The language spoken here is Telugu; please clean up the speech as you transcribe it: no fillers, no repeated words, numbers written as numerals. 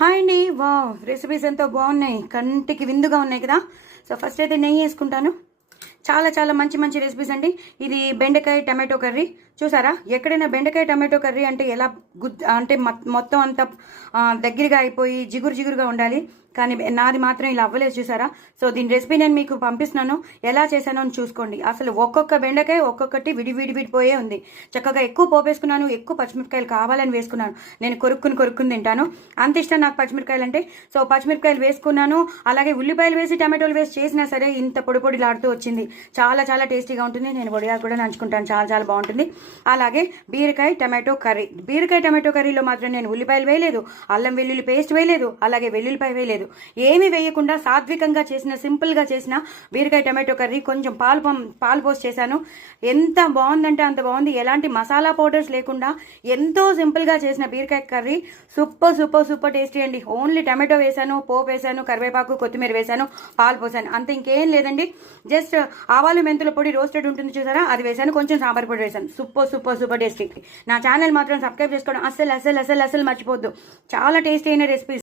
హాయ్ అండి. వావ్, రెసిపీస్ ఎంతో బాగున్నాయి, కంటికి విందుగా ఉన్నాయి కదా. సో ఫస్ట్ అయితే నెయ్యి వేసుకుంటాను. చాలా చాలా మంచి మంచి రెసిపీస్ అండి. ఇది బెండకాయ టమాటో కర్రీ. చూసారా, ఎక్కడైనా బెండకాయ టమాటో కర్రీ అంటే ఎలా అంటే మొత్తం అంతా దగ్గరగా అయిపోయి జిగురు జిగురుగా ఉండాలి, కానీ నాది మాత్రం ఇలా అవ్వలేదు. చూసారా. సో దీని రెసిపీ నేను మీకు పంపిస్తున్నాను, ఎలా చేశానో అని చూసుకోండి. అసలు ఒక్కొక్క బెండకాయ ఒక్కొక్కటి విడిపోయే ఉంది. చక్కగా ఎక్కువ పోపేసుకున్నాను, ఎక్కువ పచ్చిమిరపకాయలు కావాలని వేసుకున్నాను. నేను కొరుక్కుని తింటాను, అంత ఇష్టం నాకు పచ్చిమిరపకాయలు అంటే. సో పచ్చిమిరపకాయలు వేసుకున్నాను, అలాగే ఉల్లిపాయలు వేసి టమాటోలు వేసి చేసినా సరే ఇంత పొడిలాడుతూ వచ్చింది. చాలా చాలా టేస్టీగా ఉంటుంది. నేను వడియాలు కూడా నంచుకుంటాను, చాలా చాలా బాగుంటుంది. అలాగే బీరకాయ టమాటో కర్రీ. బీరకాయ టమాటో కర్రీలో మాత్రం నేను ఉల్లిపాయలు వేయలేదు, అల్లం వెల్లుల్లి పేస్ట్ వేయలేదు, అలాగే వెల్లుల్లిపాయ వేయలేదు. ఏమి వేయకుండా సాత్వికంగా చేసిన, సింపుల్గా చేసిన బీరకాయ టమాటో కర్రీ. కొంచెం పాలు పోసి చేశాను. ఎంత బాగుందంటే అంత బాగుంది. ఎలాంటి మసాలా పౌడర్స్ లేకుండా ఎంతో సింపుల్గా చేసిన బీరకాయ కర్రీ సూపర్ టేస్టీ అండి. ఓన్లీ టమాటో వేసాను, పోపు వేసాను, కరివేపాకు కొత్తిమీర వేసాను, పాలు పోసాను, అంత ఇంకేం లేదండి. జస్ట్ ఆవాలు మెంతుల పొడి రోస్టెడ్ ఉంటుంది చూసారా, అది వేసాను, కొంచెం సాంబార్ పొడి వేసాను. Super tasty. నా ఛానల్ మాత్రం సబ్స్క్రైబ్ చేసుకోవడం అస్సలు మర్చిపోద్దు. చాలా టేస్టీ అయిన రెసిపీస్.